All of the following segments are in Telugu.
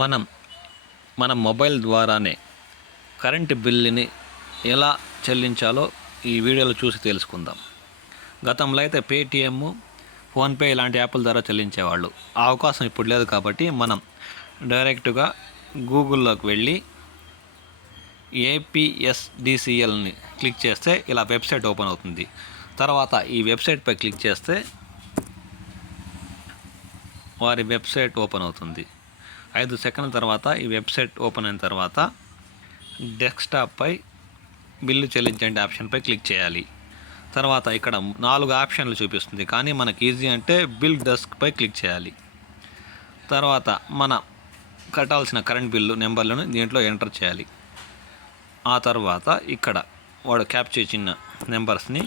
మనం మన మొబైల్ ద్వారానే కరెంటు బిల్లుని ఎలా చెల్లించాలో ఈ వీడియోలో చూసి తెలుసుకుందాం. గతంలో అయితే పేటిఎం, ఫోన్పే ఇలాంటి యాప్ల ద్వారా చెల్లించేవాళ్ళు. ఆ అవకాశం ఇప్పుడు లేదు కాబట్టి మనం డైరెక్ట్గా గూగుల్లోకి వెళ్ళి ఏపీఎస్డిసిఎల్ని క్లిక్ చేస్తే ఇలా వెబ్సైట్ ఓపెన్ అవుతుంది. తర్వాత ఈ వెబ్సైట్పై క్లిక్ చేస్తే వారి వెబ్సైట్ ఓపెన్ అవుతుంది. 5 సెకండ్ల తర్వాత ఈ వెబ్సైట్ ఓపెన్ అయిన తర్వాత డెస్క్టాప్పై బిల్లు చెల్లించండి ఆప్షన్పై క్లిక్ చేయాలి. తర్వాత ఇక్కడ 4 ఆప్షన్లు చూపిస్తుంది, కానీ మనకి ఈజీ అంటే బిల్ డెస్క్పై క్లిక్ చేయాలి. తర్వాత మన కట్టాల్సిన కరెంట్ బిల్లు నెంబర్లను దీంట్లో ఎంటర్ చేయాలి. ఆ తర్వాత ఇక్కడ వాడు క్యాప్చర్ చేసిన నెంబర్స్ని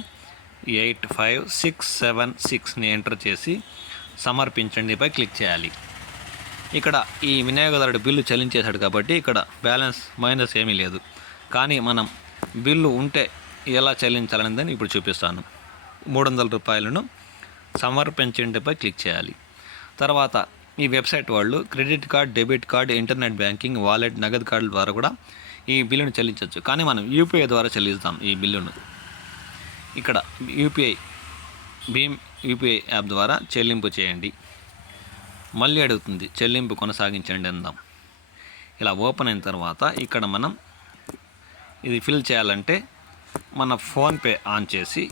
85676ని ఎంటర్ చేసి సమర్పించండిపై క్లిక్ చేయాలి. ఇక్కడ ఈ వినియోగదారుడు బిల్లు చెల్లించేశాడు కాబట్టి ఇక్కడ బ్యాలెన్స్ మైనస్ ఏమీ లేదు. కానీ మనం బిల్లు ఉంటే ఎలా చెల్లించాలనేది ఇప్పుడు చూపిస్తాను. 300 రూపాయలను సమర్పించండిపై క్లిక్ చేయాలి. తర్వాత ఈ వెబ్సైట్ వాళ్ళు credit card, debit card, internet banking, wallet, నగదు కార్డుల ద్వారా కూడా ఈ బిల్లును చెల్లించవచ్చు. కానీ మనం యూపీఐ ద్వారా చెల్లిస్తాం ఈ బిల్లును. ఇక్కడ భీమ్ యూపీఐ యాప్ ద్వారా చెల్లింపు చేయండి. మళ్ళీ అడుగుతుంది చెల్లింపు కొనసాగించండి అందాం. ఇలా ఓపెన్ అయిన తర్వాత ఇక్కడ మనం ఇది ఫిల్ చేయాలంటే మన ఫోన్పే ఆన్ చేసి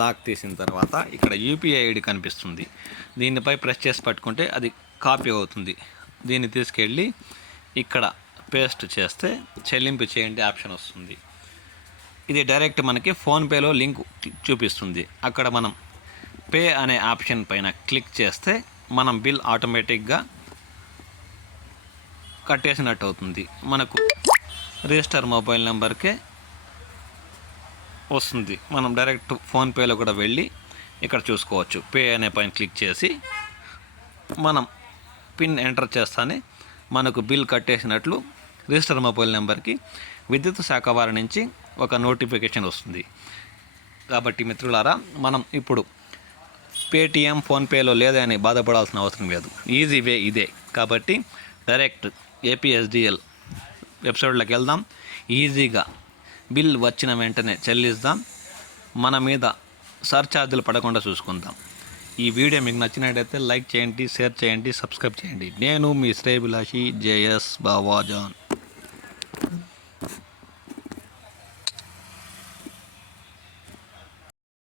లాక్ తీసిన తర్వాత ఇక్కడ యూపీఐ ఐడి కనిపిస్తుంది. దీనిపై ప్రెస్ చేసి పట్టుకుంటే అది కాపీ అవుతుంది. దీన్ని తీసుకెళ్ళి ఇక్కడ పేస్ట్ చేస్తే చెల్లింపు చేయండి ఆప్షన్ వస్తుంది. ఇది డైరెక్ట్ మనకి ఫోన్పేలో లింక్ చూపిస్తుంది. అక్కడ మనం పే అనే ఆప్షన్ పైన క్లిక్ చేస్తే మనం బిల్ ఆటోమేటిక్గా కట్టేసినట్టు అవుతుంది. మనకు రిజిస్టర్ మొబైల్ నెంబర్కే వస్తుంది. మనం డైరెక్ట్ ఫోన్పేలో కూడా వెళ్ళి ఇక్కడ చూసుకోవచ్చు. పే అనే పైన క్లిక్ చేసి మనం పిన్ ఎంటర్ చేస్తానే మనకు బిల్ కట్టేసినట్లు రిజిస్టర్ మొబైల్ నెంబర్కి విద్యుత్ శాఖ వారి నుంచి ఒక నోటిఫికేషన్ వస్తుంది. కాబట్టి మిత్రులారా, మనం ఇప్పుడు పేటిఎం, ఫోన్పేలో లేదని బాధపడాల్సిన అవసరం లేదు. ఈజీ వే ఇదే. కాబట్టి డైరెక్ట్ ఏపీఎస్డిఎల్ వెబ్సైట్లోకి వెళ్దాం. ఈజీగా బిల్ వచ్చిన వెంటనే చెల్లిద్దాం. మన మీద సర్ఛార్జీలు పడకుండా చూసుకుందాం. ఈ వీడియో మీకు నచ్చినట్టయితే లైక్ చేయండి, షేర్ చేయండి, సబ్స్క్రైబ్ చేయండి. నేను మీ శ్రేయభిలాషి జేఎస్ బావాజాన్.